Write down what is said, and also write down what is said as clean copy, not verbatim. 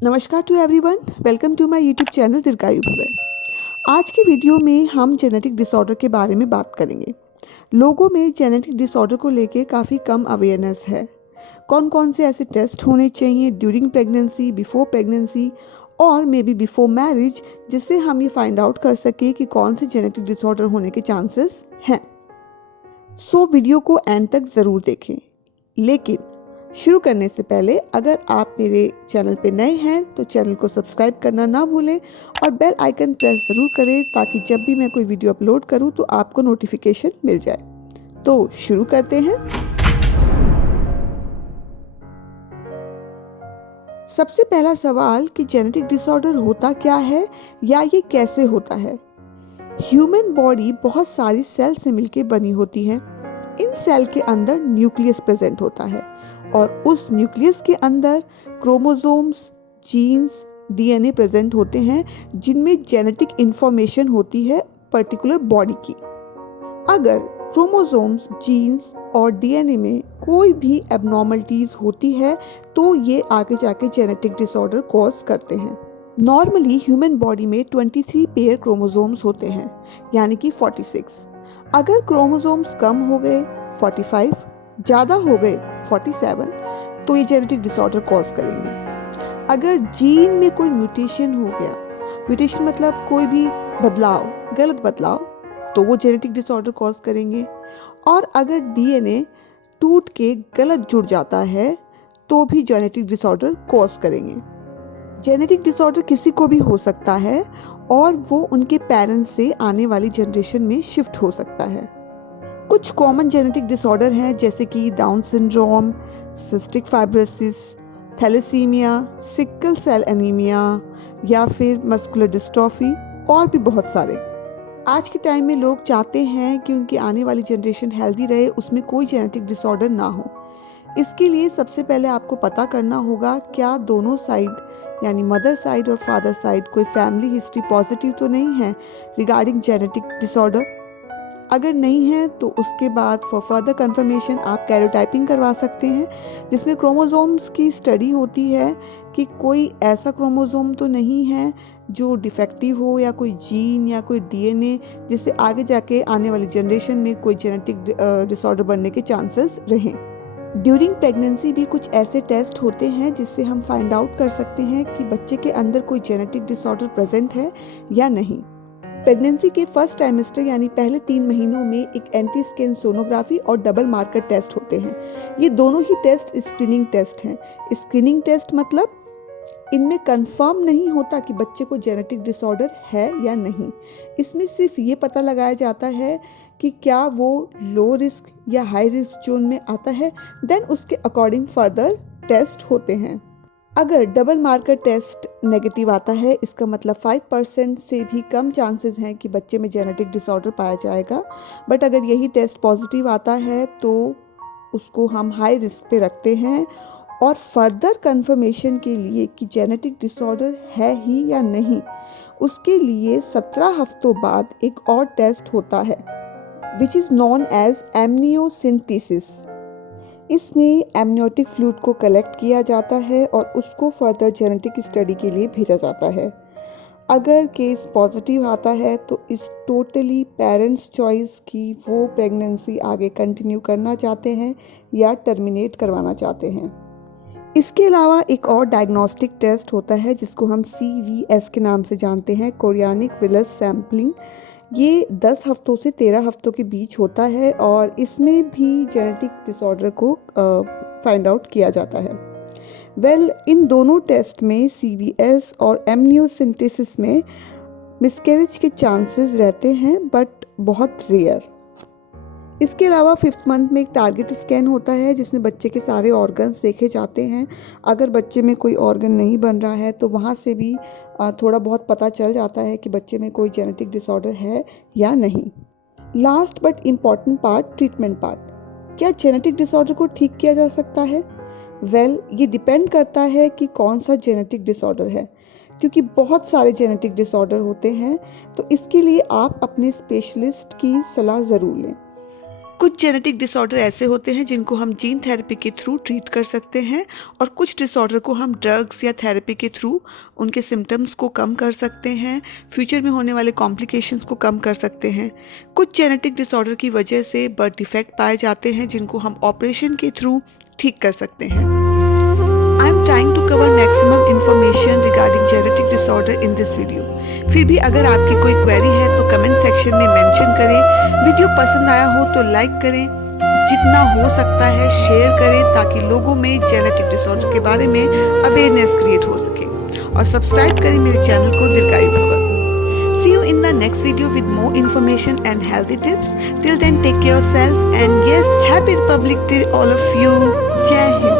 नमस्कार to everyone, welcome to my YouTube channel दीर्घायु भव। आज की वीडियो में हम जेनेटिक डिसऑर्डर के बारे में बात करेंगे। लोगों में जेनेटिक डिसऑर्डर को लेकर काफ़ी कम अवेयरनेस है। कौन कौन से ऐसे टेस्ट होने चाहिए ड्यूरिंग प्रेगनेंसी, बिफोर प्रेगनेंसी और मे बी बिफोर मैरिज, जिससे हम ये फाइंड आउट कर सके कि कौन से जेनेटिक डिसऑर्डर होने के चांसेस हैं। सो वीडियो को एंड तक ज़रूर देखें। लेकिन शुरू करने से पहले अगर आप मेरे चैनल पे नए हैं तो चैनल को सब्सक्राइब करना ना भूलें और बेल आइकन प्रेस ज़रूर करें ताकि जब भी मैं कोई वीडियो अपलोड करूं तो आपको नोटिफिकेशन मिल जाए। तो शुरू करते हैं। सबसे पहला सवाल कि जेनेटिक डिसऑर्डर होता क्या है या ये कैसे होता है। ह्यूमन बॉडी बहुत सारी सेल से मिलकर बनी होती है। इन सेल के अंदर न्यूक्लियस प्रेजेंट होता है और उस न्यूक्लियस के अंदर क्रोमोसोम्स, जीन्स, डीएनए प्रेजेंट होते हैं जिनमें जेनेटिक इंफॉर्मेशन होती है पर्टिकुलर बॉडी की। अगर क्रोमोसोम्स, जीन्स और डीएनए में कोई भी एबनॉर्मलिटीज होती है तो ये आगे जाके जेनेटिक डिसऑर्डर कॉज करते हैं। नॉर्मली ह्यूमन बॉडी में 23 पेयर क्रोमोसोम्स होते हैं, यानी कि 46। अगर क्रोमोसोम्स कम हो गए 45, ज़्यादा हो गए 47, तो ये जेनेटिक डिसऑर्डर कॉज करेंगे। अगर जीन में कोई म्यूटेशन हो गया, म्यूटेशन मतलब कोई भी बदलाव, गलत बदलाव, तो वो जेनेटिक डिसऑर्डर कॉज करेंगे। और अगर डीएनए टूट के गलत जुड़ जाता है तो भी जेनेटिक डिसऑर्डर कॉज करेंगे। जेनेटिक डिसऑर्डर किसी को भी हो सकता है और वो उनके पेरेंट्स से आने वाली जनरेशन में शिफ्ट हो सकता है। कुछ कॉमन जेनेटिक डिसऑर्डर हैं जैसे कि Down syndrome, cystic fibrosis, thalassaemia, sickle cell anaemia या फिर मस्कुलर डिस्ट्रॉफी और भी बहुत सारे। आज के टाइम में लोग चाहते हैं कि उनकी आने वाली जनरेशन हेल्दी रहे, उसमें कोई जेनेटिक डिसऑर्डर ना हो। इसके लिए सबसे पहले आपको पता करना होगा क्या दोनों साइड यानी मदर साइड और फादर साइड कोई फैमिली हिस्ट्री पॉजिटिव तो नहीं है रिगार्डिंग जेनेटिक डिसऑर्डर। अगर नहीं है तो उसके बाद फॉर फर्दर कंफर्मेशन आप कैरियोटाइपिंग करवा सकते हैं, जिसमें क्रोमोसोम्स की स्टडी होती है कि कोई ऐसा क्रोमोसोम तो नहीं है जो डिफेक्टिव हो या कोई जीन या कोई डीएनए जिससे आगे जाके आने वाली जनरेशन में कोई जेनेटिक डिसऑर्डर बनने के चांसेस रहें। ड्यूरिंग प्रेगनेंसी भी कुछ ऐसे टेस्ट होते हैं जिससे हम फाइंड आउट कर सकते हैं कि बच्चे के अंदर कोई जेनेटिक डिसऑर्डर प्रेजेंट है या नहीं। प्रेगनेंसी के फर्स्ट ट्राइमेस्टर यानी पहले 3 महीनों में एक एंटी स्किन सोनोग्राफी और डबल मार्कर टेस्ट होते हैं। ये दोनों ही टेस्ट स्क्रीनिंग टेस्ट हैं। स्क्रीनिंग टेस्ट मतलब इनमें कंफर्म नहीं होता कि बच्चे को जेनेटिक डिसऑर्डर है या नहीं। इसमें सिर्फ ये पता लगाया जाता है कि क्या वो लो रिस्क या हाई रिस्क जोन में आता है, देन उसके अकॉर्डिंग फर्दर टेस्ट होते हैं। अगर डबल मार्कर टेस्ट नेगेटिव आता है इसका मतलब 5% से भी कम चांसेस हैं कि बच्चे में जेनेटिक डिसऑर्डर पाया जाएगा। बट अगर यही टेस्ट पॉजिटिव आता है तो उसको हम हाई रिस्क पे रखते हैं और फर्दर कंफर्मेशन के लिए कि जेनेटिक डिसऑर्डर है ही या नहीं, उसके लिए 17 हफ्तों बाद एक और टेस्ट होता है which is known as amniocentesis. इसमें एमनियोटिक फ्लूइड को कलेक्ट किया जाता है और उसको फर्दर जेनेटिक स्टडी के लिए भेजा जाता है। अगर केस पॉजिटिव आता है तो इस टोटली पेरेंट्स चॉइस की वो प्रेगनेंसी आगे कंटिन्यू करना चाहते हैं या टर्मिनेट करवाना चाहते हैं। इसके अलावा एक और डायग्नोस्टिक टेस्ट होता है जिसको हम CVS के नाम से जानते हैं, कोरियानिक विलस सैम्पलिंग। ये 10 हफ्तों से 13 हफ्तों के बीच होता है और इसमें भी जेनेटिक डिसऑर्डर को फाइंड आउट किया जाता है। इन दोनों टेस्ट में CVS और एमनियोसेंटेसिस में मिसकैरेज के चांसेस रहते हैं बट बहुत रेयर। इसके अलावा 5th मंथ में एक टारगेट स्कैन होता है जिसमें बच्चे के सारे ऑर्गन्स देखे जाते हैं। अगर बच्चे में कोई ऑर्गन नहीं बन रहा है तो वहाँ से भी थोड़ा बहुत पता चल जाता है कि बच्चे में कोई जेनेटिक डिसऑर्डर है या नहीं। Last but important part, treatment part. क्या जेनेटिक डिसऑर्डर को ठीक किया जा सकता है? ये डिपेंड करता है कि कौन सा जेनेटिक डिसऑर्डर है, क्योंकि बहुत सारे जेनेटिक डिसऑर्डर होते हैं। तो इसके लिए आप अपने स्पेशलिस्ट की सलाह ज़रूर लें। कुछ जेनेटिक डिसऑर्डर ऐसे होते हैं जिनको हम जीन थेरेपी के थ्रू ट्रीट कर सकते हैं और कुछ डिसऑर्डर को हम ड्रग्स या थेरेपी के थ्रू उनके सिम्टम्स को कम कर सकते हैं, फ्यूचर में होने वाले कॉम्प्लिकेशंस को कम कर सकते हैं। कुछ जेनेटिक डिसऑर्डर की वजह से बर्थ डिफेक्ट पाए जाते हैं जिनको हम ऑपरेशन के थ्रू ठीक कर सकते हैं। I am trying to cover maximum information regarding genetic disorder in this video. फिर भी अगर आपकी कोई क्वेरी है तो कमेंट सेक्शन में मेंशन करें। वीडियो पसंद आया हो तो लाइक करें, जितना हो सकता है शेयर करें ताकि लोगों में जेनेटिक डिसऑर्डर के बारे में अवेयरनेस क्रिएट हो सके, और सब्सक्राइब करें मेरे चैनल को दीर्घायु भव। See you in the next video with more information and healthy tips. Till then, take care of yourself, and yes, happy Republic Day all of you. Jai Hind.